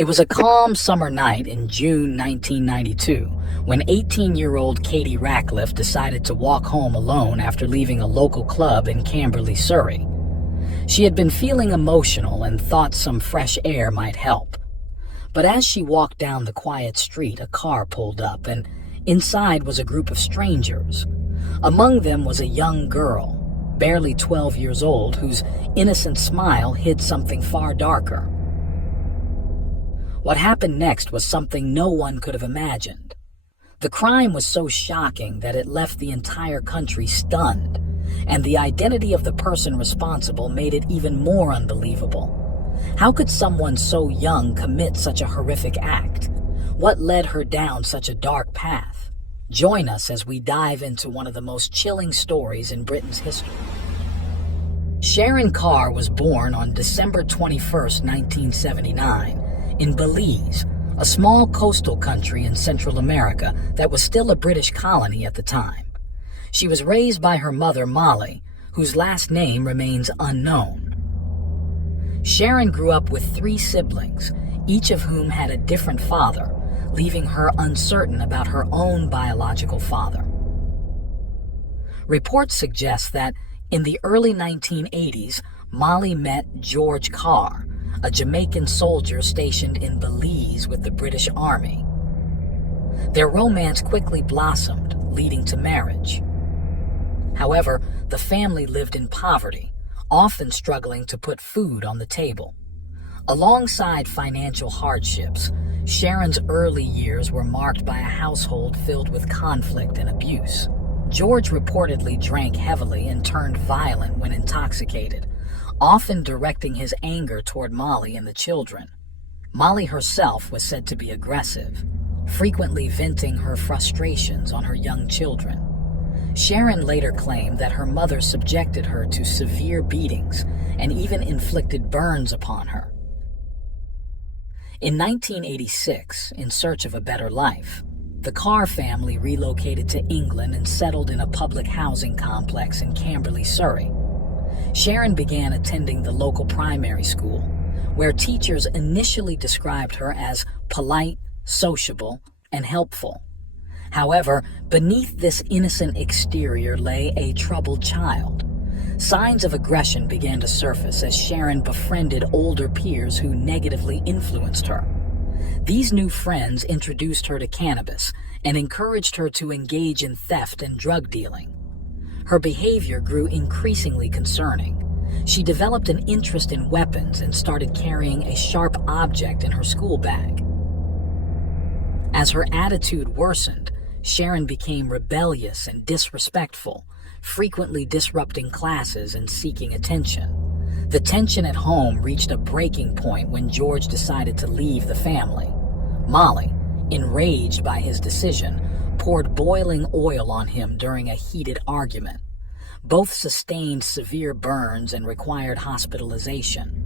It was a calm summer night in June 1992 when 18-year-old Katie Ratcliffe decided to walk home alone after leaving a local club in Camberley, Surrey. She had been feeling emotional and thought some fresh air might help. But as she walked down the quiet street, a car pulled up, and inside was a group of strangers. Among them was a young girl, barely 12 years old, whose innocent smile hid something far darker. What happened next was something no one could have imagined. The crime was so shocking that it left the entire country stunned, and the identity of the person responsible made it even more unbelievable. How could someone so young commit such a horrific act? What led her down such a dark path? Join us as we dive into one of the most chilling stories in Britain's history. Sharon Carr was born on December 21st, 1979, in Belize, a small coastal country in Central America that was still a British colony at the time. She was raised by her mother, Molly, whose last name remains unknown. Sharon grew up with 3 siblings, each of whom had a different father, leaving her uncertain about her own biological father. Reports suggest that in the early 1980s, Molly met George Carr, a Jamaican soldier stationed in Belize with the British Army. Their romance quickly blossomed, leading to marriage. However, the family lived in poverty, often struggling to put food on the table. Alongside financial hardships, Sharon's early years were marked by a household filled with conflict and abuse. George reportedly drank heavily and turned violent when intoxicated, often directing his anger toward Molly and the children. Molly herself was said to be aggressive, frequently venting her frustrations on her young children. Sharon later claimed that her mother subjected her to severe beatings and even inflicted burns upon her. In 1986, in search of a better life, the Carr family relocated to England and settled in a public housing complex in Camberley, Surrey. Sharon began attending the local primary school, where teachers initially described her as polite, sociable, and helpful. However, beneath this innocent exterior lay a troubled child. Signs of aggression began to surface as Sharon befriended older peers who negatively influenced her. These new friends introduced her to cannabis and encouraged her to engage in theft and drug dealing. Her behavior grew increasingly concerning. She developed an interest in weapons and started carrying a sharp object in her school bag. As her attitude worsened, Sharon became rebellious and disrespectful, frequently disrupting classes and seeking attention. The tension at home reached a breaking point when George decided to leave the family. Molly, enraged by his decision, poured boiling oil on him during a heated argument. Both sustained severe burns and required hospitalization.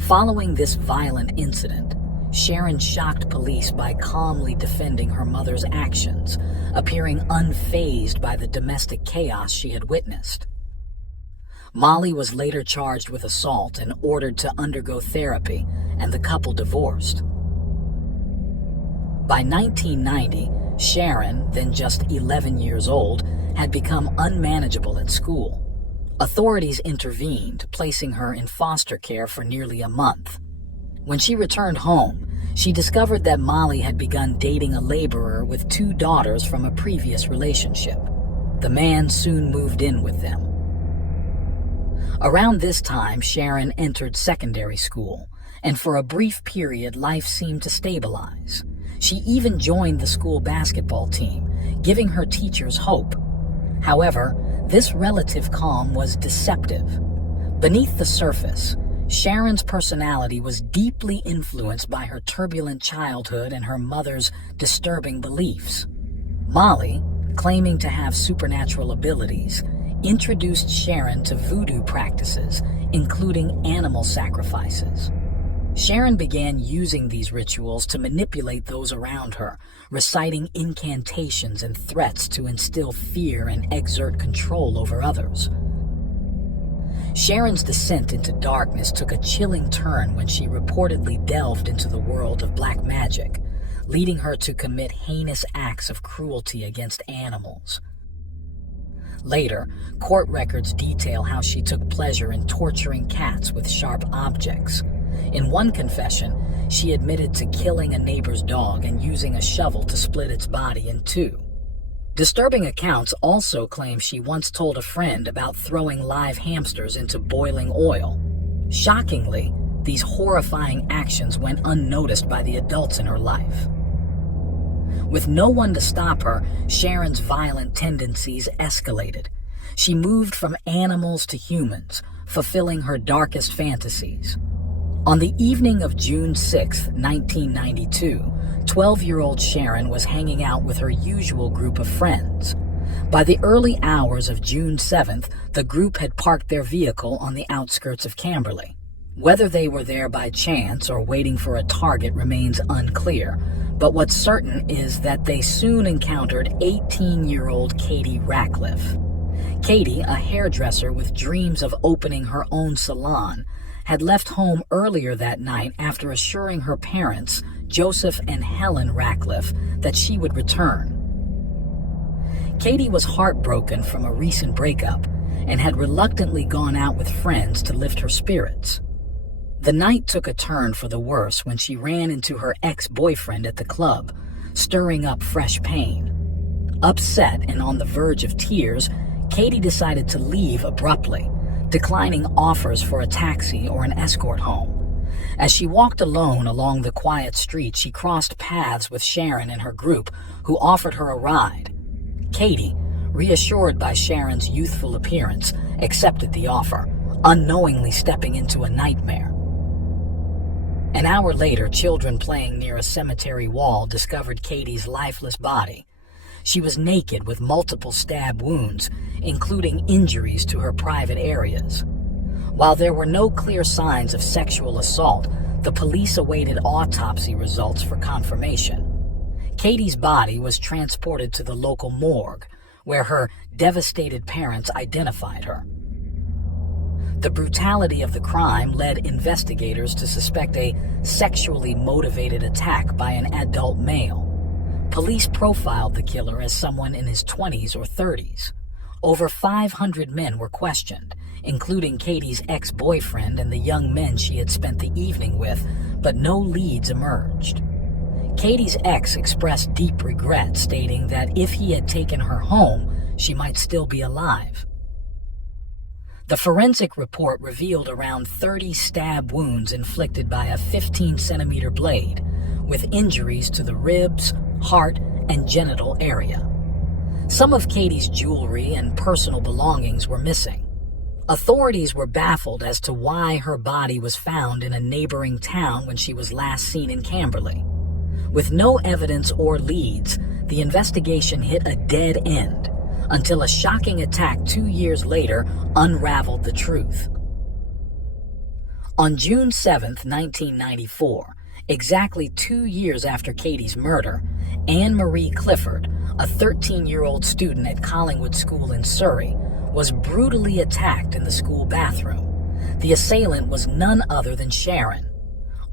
Following this violent incident, Sharon shocked police by calmly defending her mother's actions, appearing unfazed by the domestic chaos she had witnessed. Molly was later charged with assault and ordered to undergo therapy, and the couple divorced. By 1990, Sharon, then just 11 years old, had become unmanageable at school. Authorities intervened, placing her in foster care for nearly a month. When she returned home, she discovered that Molly had begun dating a laborer with 2 daughters from a previous relationship. The man soon moved in with them. Around this time, Sharon entered secondary school, and for a brief period, life seemed to stabilize. She even joined the school basketball team, giving her teachers hope. However, this relative calm was deceptive. Beneath the surface, Sharon's personality was deeply influenced by her turbulent childhood and her mother's disturbing beliefs. Molly, claiming to have supernatural abilities, introduced Sharon to voodoo practices, including animal sacrifices. Sharon began using these rituals to manipulate those around her, reciting incantations and threats to instill fear and exert control over others. Sharon's descent into darkness took a chilling turn when she reportedly delved into the world of black magic, leading her to commit heinous acts of cruelty against animals. Later, court records detail how she took pleasure in torturing cats with sharp objects. In one confession, she admitted to killing a neighbor's dog and using a shovel to split its body in two. Disturbing accounts also claim she once told a friend about throwing live hamsters into boiling oil. Shockingly, these horrifying actions went unnoticed by the adults in her life. With no one to stop her, Sharon's violent tendencies escalated. She moved from animals to humans, fulfilling her darkest fantasies. On the evening of June 6, 1992, 12-year-old Sharon was hanging out with her usual group of friends. By the early hours of June 7th, the group had parked their vehicle on the outskirts of Camberley. Whether they were there by chance or waiting for a target remains unclear, but what's certain is that they soon encountered 18-year-old Katie Ratcliffe. Katie, a hairdresser with dreams of opening her own salon, had left home earlier that night after assuring her parents, Joseph and Helen Ratcliffe, that she would return. Katie was heartbroken from a recent breakup and had reluctantly gone out with friends to lift her spirits. The night took a turn for the worse when she ran into her ex-boyfriend at the club, stirring up fresh pain. Upset and on the verge of tears, Katie decided to leave abruptly, declining offers for a taxi or an escort home. As she walked alone along the quiet street, she crossed paths with Sharon and her group, who offered her a ride. Katie, reassured by Sharon's youthful appearance, accepted the offer, unknowingly stepping into a nightmare. An hour later, children playing near a cemetery wall discovered Katie's lifeless body. She was naked with multiple stab wounds, including injuries to her private areas. While there were no clear signs of sexual assault, the police awaited autopsy results for confirmation. Katie's body was transported to the local morgue, where her devastated parents identified her. The brutality of the crime led investigators to suspect a sexually motivated attack by an adult male. Police profiled the killer as someone in his 20s or 30s. Over 500 men were questioned, including Katie's ex-boyfriend and the young men she had spent the evening with, but no leads emerged. Katie's ex expressed deep regret, stating that if he had taken her home, she might still be alive. The forensic report revealed around 30 stab wounds inflicted by a 15-centimeter blade, with injuries to the ribs, heart, and genital area. Some of Katie's jewelry and personal belongings were missing. Authorities were baffled as to why her body was found in a neighboring town when she was last seen in Camberley. With no evidence or leads, the investigation hit a dead end until a shocking attack 2 years later unraveled the truth. On June 7, 1994, exactly 2 years after Katie's murder, Anne Marie Clifford, a 13-year-old student at Collingwood School in Surrey, was brutally attacked in the school bathroom. The assailant was none other than Sharon.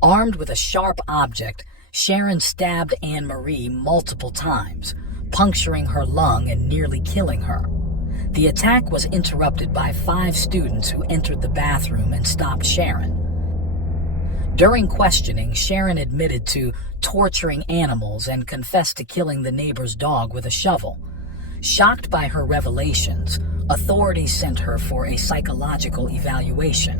Armed with a sharp object, Sharon stabbed Anne Marie multiple times, puncturing her lung and nearly killing her. The attack was interrupted by 5 students who entered the bathroom and stopped Sharon. During questioning, Sharon admitted to torturing animals and confessed to killing the neighbor's dog with a shovel. Shocked by her revelations, authorities sent her for a psychological evaluation.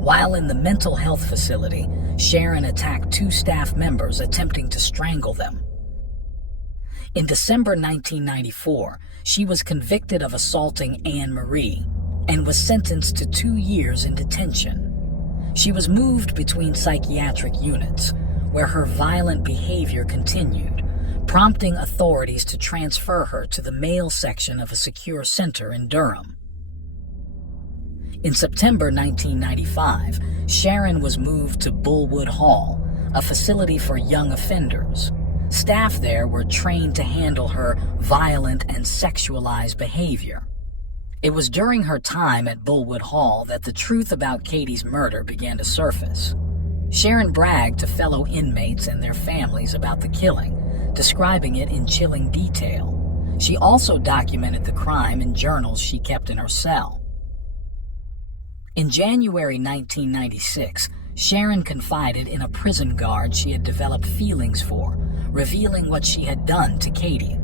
While in the mental health facility, Sharon attacked 2 staff members attempting to strangle them. In December 1994, she was convicted of assaulting Anne Marie and was sentenced to 2 years in detention. She was moved between psychiatric units, where her violent behavior continued, prompting authorities to transfer her to the male section of a secure center in Durham. In September 1995, Sharon was moved to Bullwood Hall, a facility for young offenders. Staff there were trained to handle her violent and sexualized behavior. It was during her time at Bullwood Hall that the truth about Katie's murder began to surface. Sharon bragged to fellow inmates and their families about the killing, describing it in chilling detail. She also documented the crime in journals she kept in her cell. In January 1996, Sharon confided in a prison guard she had developed feelings for, revealing what she had done to Katie.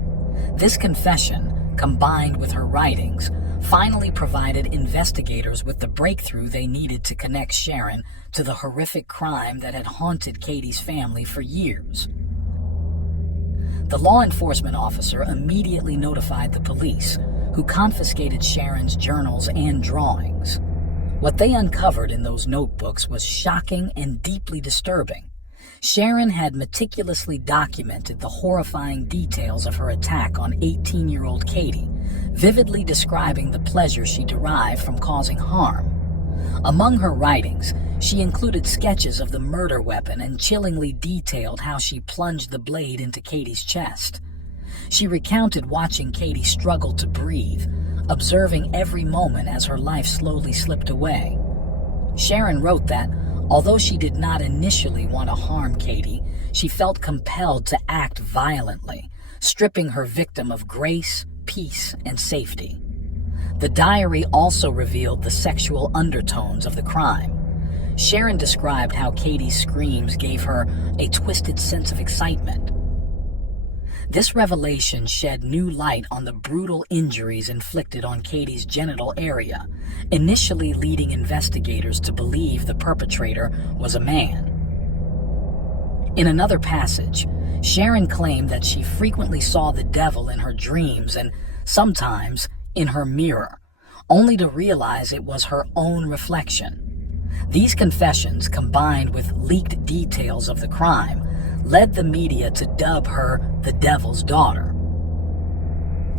This confession, combined with her writings, finally provided investigators with the breakthrough they needed to connect Sharon to the horrific crime that had haunted Katie's family for years. The law enforcement officer immediately notified the police, who confiscated Sharon's journals and drawings. What they uncovered in those notebooks was shocking and deeply disturbing. Sharon had meticulously documented the horrifying details of her attack on 18-year-old Katie, vividly describing the pleasure she derived from causing harm. Among her writings, she included sketches of the murder weapon and chillingly detailed how she plunged the blade into Katie's chest. She recounted watching Katie struggle to breathe, observing every moment as her life slowly slipped away. Sharon wrote that, although she did not initially want to harm Katie, she felt compelled to act violently, stripping her victim of grace, peace, and safety. The diary also revealed the sexual undertones of the crime. Sharon described how Katie's screams gave her a twisted sense of excitement. This revelation shed new light on the brutal injuries inflicted on Katie's genital area, initially leading investigators to believe the perpetrator was a man. In another passage, Sharon claimed that she frequently saw the devil in her dreams and sometimes in her mirror, only to realize it was her own reflection. These confessions, combined with leaked details of the crime, led the media to dub her the Devil's Daughter.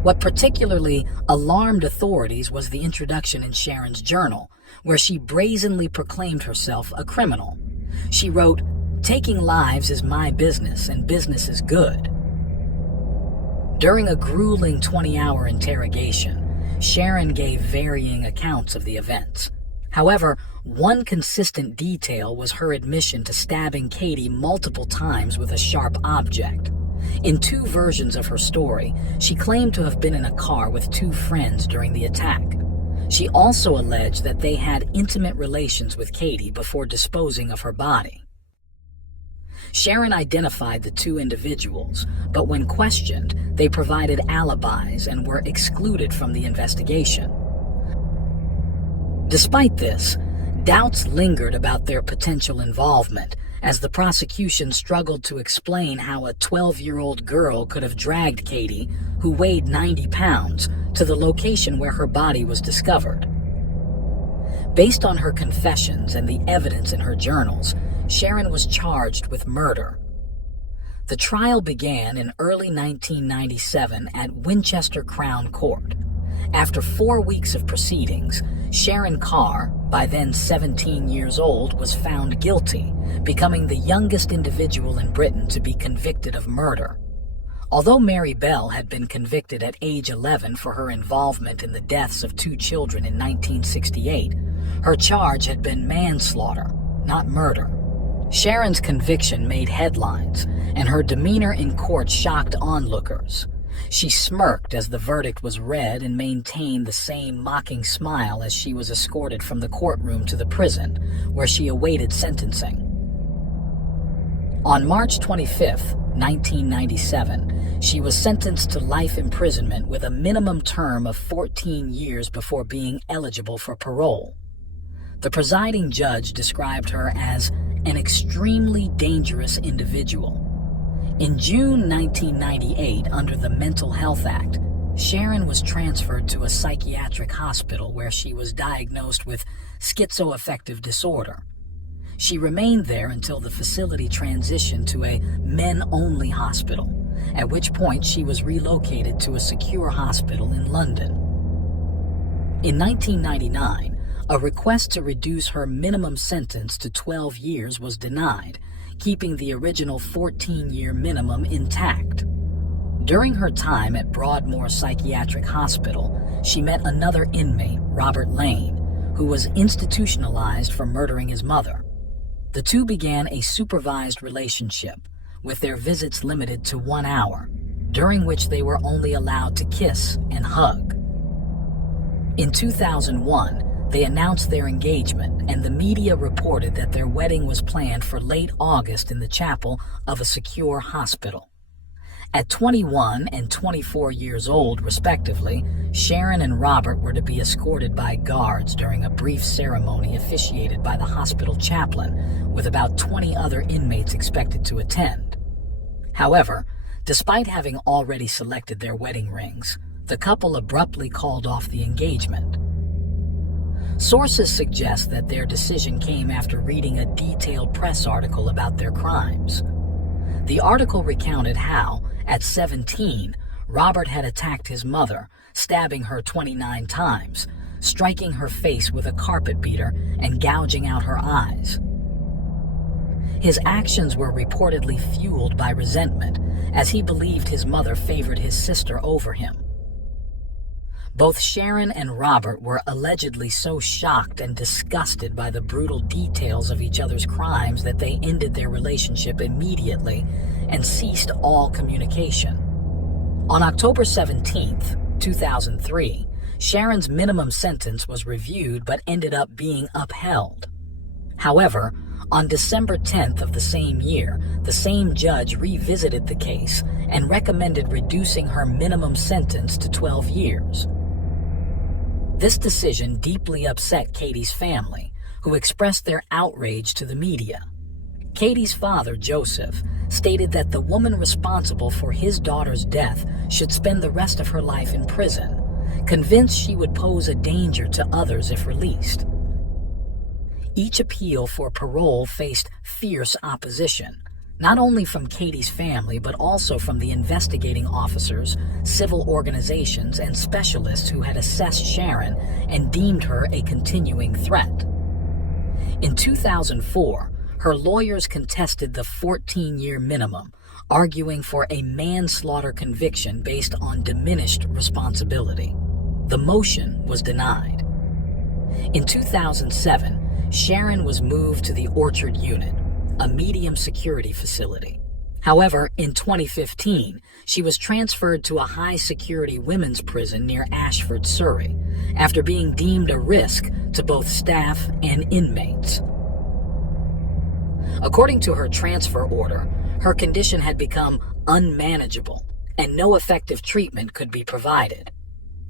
What particularly alarmed authorities was the introduction in Sharon's journal, where she brazenly proclaimed herself a criminal. She wrote, "Taking lives is my business, and business is good." During a grueling 20-hour interrogation, Sharon gave varying accounts of the events. However, one consistent detail was her admission to stabbing Katie multiple times with a sharp object. In two versions of her story, she claimed to have been in a car with two friends during the attack. She also alleged that they had intimate relations with Katie before disposing of her body. Sharon identified the two individuals, but when questioned, they provided alibis and were excluded from the investigation. Despite this, doubts lingered about their potential involvement, as the prosecution struggled to explain how a 12-year-old girl could have dragged Katie, who weighed 90 pounds, to the location where her body was discovered. Based on her confessions and the evidence in her journals, Sharon was charged with murder. The trial began in early 1997 at Winchester Crown Court. After 4 weeks of proceedings, Sharon Carr, by then 17 years old, was found guilty, becoming the youngest individual in Britain to be convicted of murder. Although Mary Bell had been convicted at age 11 for her involvement in the deaths of 2 children in 1968, her charge had been manslaughter, not murder. Sharon's conviction made headlines, and her demeanor in court shocked onlookers. She smirked as the verdict was read and maintained the same mocking smile as she was escorted from the courtroom to the prison, where she awaited sentencing. On March 25, 1997, she was sentenced to life imprisonment with a minimum term of 14 years before being eligible for parole. The presiding judge described her as an extremely dangerous individual. In June 1998, under the Mental Health Act, Sharon was transferred to a psychiatric hospital where she was diagnosed with schizoaffective disorder. She remained there until the facility transitioned to a men-only hospital, at which point she was relocated to a secure hospital in London. In 1999, a request to reduce her minimum sentence to 12 years was denied, keeping the original 14-year minimum intact. During her time at Broadmoor Psychiatric Hospital, she met another inmate, Robert Lane, who was institutionalized for murdering his mother. The two began a supervised relationship, with their visits limited to 1 hour, during which they were only allowed to kiss and hug. In 2001, they announced their engagement, and the media reported that their wedding was planned for late August in the chapel of a secure hospital. At 21 and 24 years old, respectively, Sharon and Robert were to be escorted by guards during a brief ceremony officiated by the hospital chaplain, with about 20 other inmates expected to attend. However, despite having already selected their wedding rings, the couple abruptly called off the engagement. Sources suggest that their decision came after reading a detailed press article about their crimes. The article recounted how, at 17, Robert had attacked his mother, stabbing her 29 times, striking her face with a carpet beater, and gouging out her eyes. His actions were reportedly fueled by resentment, as he believed his mother favored his sister over him. Both Sharon and Robert were allegedly so shocked and disgusted by the brutal details of each other's crimes that they ended their relationship immediately and ceased all communication. On October 17, 2003, Sharon's minimum sentence was reviewed but ended up being upheld. However, on December 10th of the same year, the same judge revisited the case and recommended reducing her minimum sentence to 12 years. This decision deeply upset Katie's family, who expressed their outrage to the media. Katie's father, Joseph, stated that the woman responsible for his daughter's death should spend the rest of her life in prison, convinced she would pose a danger to others if released. Each appeal for parole faced fierce opposition, not only from Katie's family but also from the investigating officers, civil organizations, and specialists who had assessed Sharon and deemed her a continuing threat. In 2004, her lawyers contested the 14-year minimum, arguing for a manslaughter conviction based on diminished responsibility. The motion was denied. In 2007, Sharon was moved to the Orchard Unit, a medium security facility. However, in 2015, she was transferred to a high-security women's prison near Ashford, Surrey, after being deemed a risk to both staff and inmates. According to her transfer order, her condition had become unmanageable, and no effective treatment could be provided.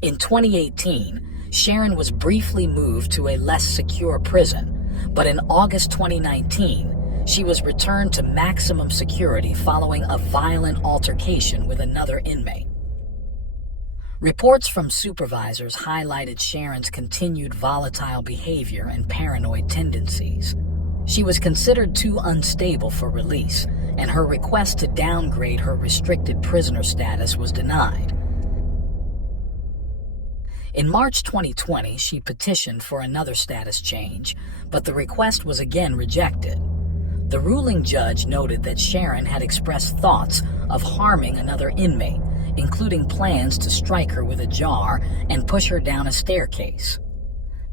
In 2018, Sharon was briefly moved to a less secure prison, but in August 2019, she was returned to maximum security following a violent altercation with another inmate. Reports from supervisors highlighted Sharon's continued volatile behavior and paranoid tendencies. She was considered too unstable for release, and her request to downgrade her restricted prisoner status was denied. In March 2020, she petitioned for another status change, but the request was again rejected. The ruling judge noted that Sharon had expressed thoughts of harming another inmate, including plans to strike her with a jar and push her down a staircase.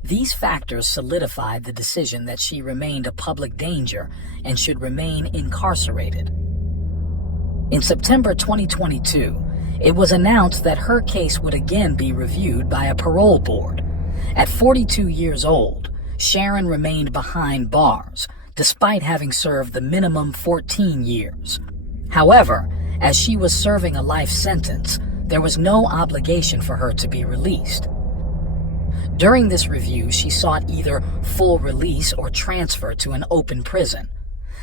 These factors solidified the decision that she remained a public danger and should remain incarcerated. In September 2022, it was announced that her case would again be reviewed by a parole board. At 42 years old, Sharon remained behind bars, despite having served the minimum 14 years. However, as she was serving a life sentence, there was no obligation for her to be released. During this review, she sought either full release or transfer to an open prison.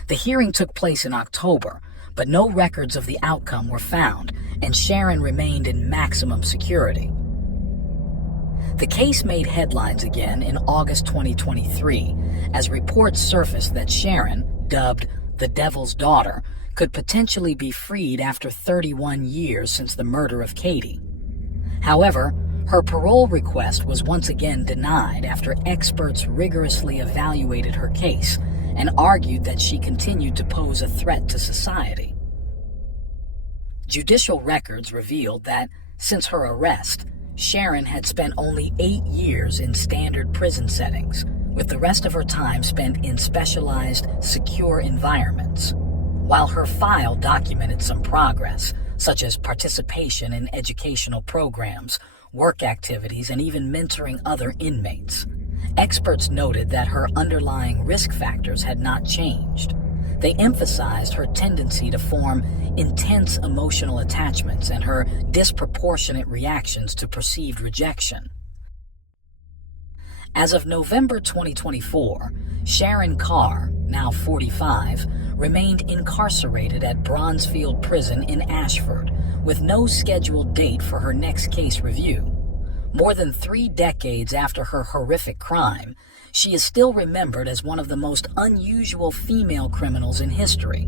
The hearing took place in October, but no records of the outcome were found, and Sharon remained in maximum security. The case made headlines again in August 2023 as reports surfaced that Sharon, dubbed the Devil's Daughter, could potentially be freed after 31 years since the murder of Katie. However, her parole request was once again denied after experts rigorously evaluated her case and argued that she continued to pose a threat to society. Judicial records revealed that, since her arrest, Sharon had spent only 8 years in standard prison settings, with the rest of her time spent in specialized, secure environments. While her file documented some progress, such as participation in educational programs, work activities, and even mentoring other inmates, experts noted that her underlying risk factors had not changed. They emphasized her tendency to form intense emotional attachments and her disproportionate reactions to perceived rejection. As of November 2024, Sharon Carr, now 45, remained incarcerated at Bronzefield Prison in Ashford, with no scheduled date for her next case review. More than 3 decades after her horrific crime, she is still remembered as one of the most unusual female criminals in history.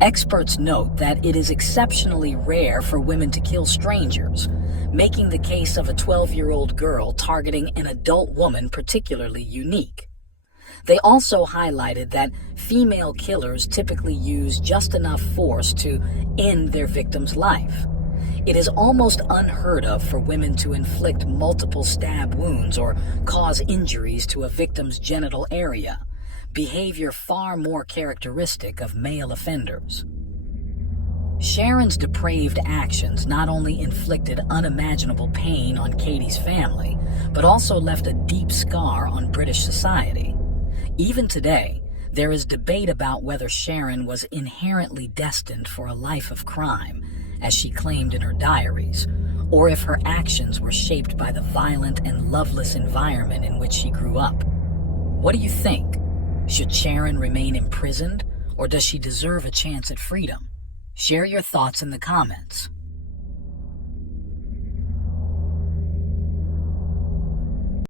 Experts note that it is exceptionally rare for women to kill strangers, making the case of a 12-year-old girl targeting an adult woman particularly unique. They also highlighted that female killers typically use just enough force to end their victim's life. It is almost unheard of for women to inflict multiple stab wounds or cause injuries to a victim's genital area, behavior far more characteristic of male offenders. Sharon's depraved actions not only inflicted unimaginable pain on Katie's family, but also left a deep scar on British society. Even today, there is debate about whether Sharon was inherently destined for a life of crime, as she claimed in her diaries, or if her actions were shaped by the violent and loveless environment in which she grew up. What do you think? Should Sharon remain imprisoned, or does she deserve a chance at freedom? Share your thoughts in the comments.